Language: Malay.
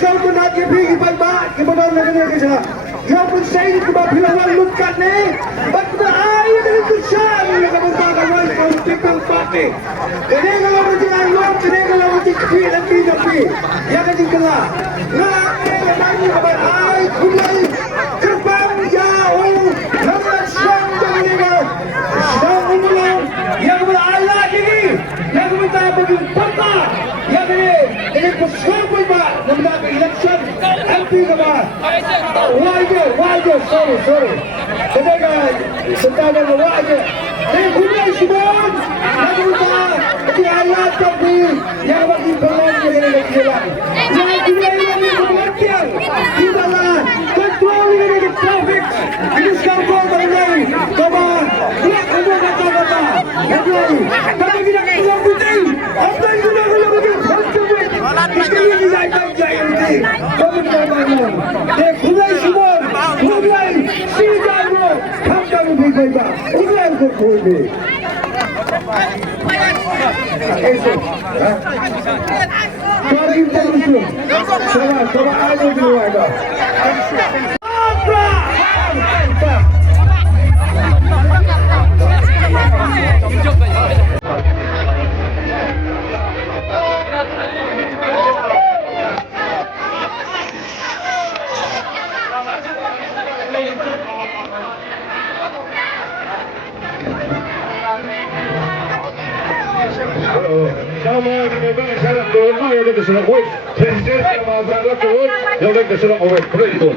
kau tu nak pergi paidbah, kita dah nak kena kerja. Yang penting kita bilang lu katne, betul air itu sah ni kita berpakai rice political party. Jadi kalau berjalan luar, jadi kalau berjalan tapi, yang kita kelah. Nah, kita lagi kabar air kulai terbang jauh, nampak siang jangan ingat. Siang ulang, yang berair lagi, yang kita bagi Byrta, yang ini pusat paidbah, nampak election MP kaba. Wajib, sorry. Kita kan sentara wajib. Kulai semua, lagu kita, di ayat tapi yang bagi pelan yang jalan. Yang kulai ini kematian, kita lah kontrol ini traffic. Ini sekarang berdiri, kaba, dia ada kata-kata, tapi kita pulang putih. Apa yang kita pulang putih? Ini dia yang ini. Kami berbangun. Dia kulai semua, kulai siapa? Kamu paidbah, kulai kulai. Esok, kami terusung. Coba ada dulu ada. Sama dengan sekarang dulu yang kita sudah buat, tenjer masalah tu, yang kita sudah buat, betul.